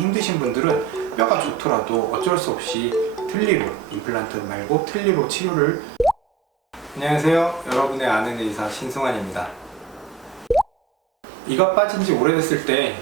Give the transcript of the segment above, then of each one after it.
하기 힘드신 분들은 뼈가 좋더라도 어쩔 수 없이 틀니로, 임플란트 말고 틀니로 치료를. 안녕하세요, 여러분의 아는 의사 신승환입니다. 이가 빠진 지 오래됐을 때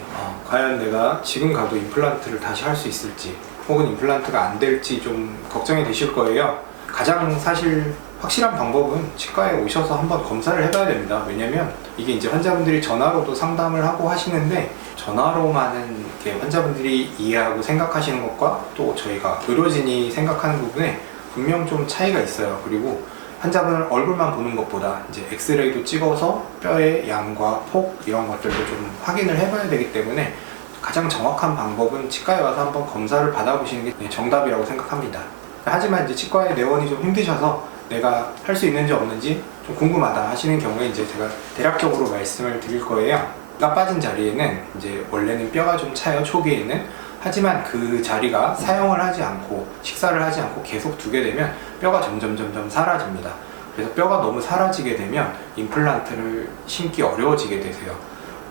과연 내가 지금 가도 임플란트를 다시 할 수 있을지, 혹은 임플란트가 안 될지 좀 걱정이 되실 거예요. 가장 사실 확실한 방법은 치과에 오셔서 한번 검사를 해봐야 됩니다. 왜냐면 이게 이제 환자분들이 전화로도 상담을 하고 하시는데, 전화로만은 이렇게 환자분들이 이해하고 생각하시는 것과 또 저희가 의료진이 생각하는 부분에 분명 좀 차이가 있어요. 그리고 환자분을 얼굴만 보는 것보다 이제 엑스레이도 찍어서 뼈의 양과 폭 이런 것들도 좀 확인을 해봐야 되기 때문에 가장 정확한 방법은 치과에 와서 한번 검사를 받아보시는 게 정답이라고 생각합니다. 하지만 이제 치과의 내원이 좀 힘드셔서 내가 할 수 있는지 없는지 좀 궁금하다 하시는 경우에 이제 제가 대략적으로 말씀을 드릴 거예요. 뼈가 빠진 자리에는 이제 원래는 뼈가 좀 차요, 초기에는. 하지만 그 자리가 사용을 하지 않고 식사를 하지 않고 계속 두게 되면 뼈가 점점 사라집니다. 그래서 뼈가 너무 사라지게 되면 임플란트를 심기 어려워지게 되세요.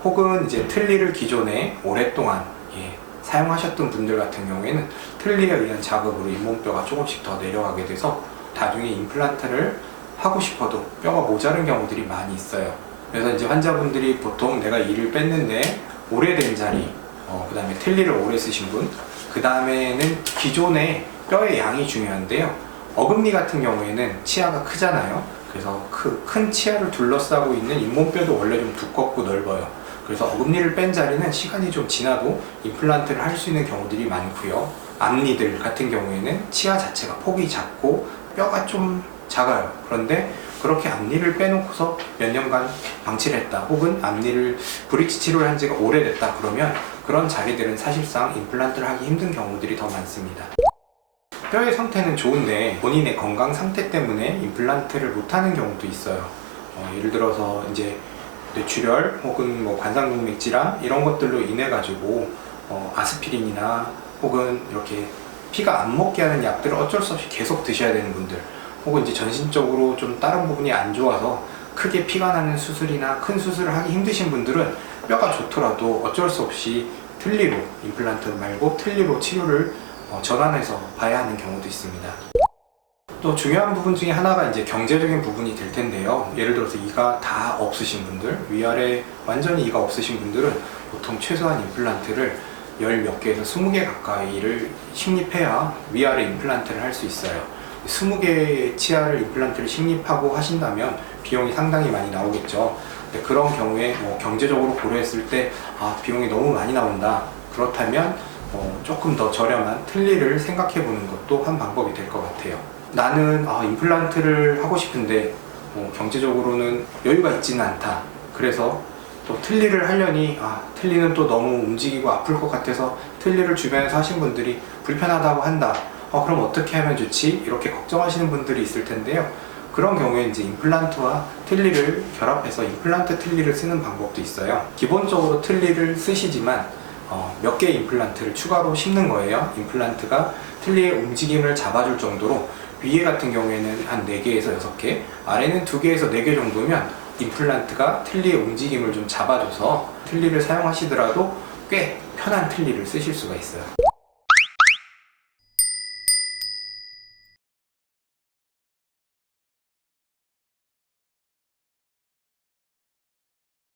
혹은 이제 틀니를 기존에 오랫동안 사용하셨던 분들 같은 경우에는 틀니에 의한 자극으로 잇몸뼈가 조금씩 더 내려가게 돼서 나중에 임플란트를 하고 싶어도 뼈가 모자른 경우들이 많이 있어요. 그래서 이제 환자분들이 보통 내가 이를 뺐는데 오래된 자리, 그 다음에 틀니를 오래 쓰신 분, 그 다음에는 기존의 뼈의 양이 중요한데요. 어금니 같은 경우에는 치아가 크잖아요. 그래서 큰 치아를 둘러싸고 있는 잇몸뼈도 원래 좀 두껍고 넓어요. 그래서 어금니를 뺀 자리는 시간이 좀 지나도 임플란트를 할 수 있는 경우들이 많고요. 앞니들 같은 경우에는 치아 자체가 폭이 작고 뼈가 좀 작아요. 그런데 그렇게 앞니를 빼놓고서 몇 년간 방치를 했다, 혹은 앞니를 브릿지 치료를 한 지가 오래됐다 그러면 그런 자리들은 사실상 임플란트를 하기 힘든 경우들이 더 많습니다. 뼈의 상태는 좋은데 본인의 건강 상태 때문에 임플란트를 못하는 경우도 있어요. 예를 들어서 이제 뇌출혈 혹은 뭐 관상동맥 질환 이런 것들로 인해 가지고 아스피린이나 혹은 이렇게 피가 안 먹게 하는 약들을 어쩔 수 없이 계속 드셔야 되는 분들, 혹은 이제 전신적으로 좀 다른 부분이 안 좋아서 크게 피가 나는 수술이나 큰 수술을 하기 힘드신 분들은 뼈가 좋더라도 어쩔 수 없이 틀니로, 임플란트 말고 틀니로 치료를 전환해서 봐야 하는 경우도 있습니다. 또 중요한 부분 중에 하나가 이제 경제적인 부분이 될 텐데요. 예를 들어서 이가 다 없으신 분들, 위아래 완전히 이가 없으신 분들은 보통 최소한 임플란트를 10몇 개에서 20개 가까이를 식립해야 위아래 임플란트를 할 수 있어요. 20개의 치아를 임플란트를 식립하고 하신다면 비용이 상당히 많이 나오겠죠. 근데 그런 경우에 경제적으로 고려했을 때 비용이 너무 많이 나온다, 그렇다면 조금 더 저렴한 틀니를 생각해 보는 것도 한 방법이 될 것 같아요. 나는 임플란트를 하고 싶은데 경제적으로는 여유가 있지는 않다. 그래서 또 틀니를 하려니 틀니는 또 너무 움직이고 아플 것 같아서 틀니를 주변에서 하신 분들이 불편하다고 한다. 그럼 어떻게 하면 좋지? 이렇게 걱정하시는 분들이 있을 텐데요. 그런 경우에 이제 임플란트와 틀니를 결합해서 임플란트 틀니를 쓰는 방법도 있어요. 기본적으로 틀니를 쓰시지만 몇 개의 임플란트를 추가로 심는 거예요. 임플란트가 틀니의 움직임을 잡아줄 정도로 위에 같은 경우에는 한 4개에서 6개, 아래는 2개에서 4개 정도면 임플란트가 틀니의 움직임을 좀 잡아줘서 틀니를 사용하시더라도 꽤 편한 틀니를 쓰실 수가 있어요.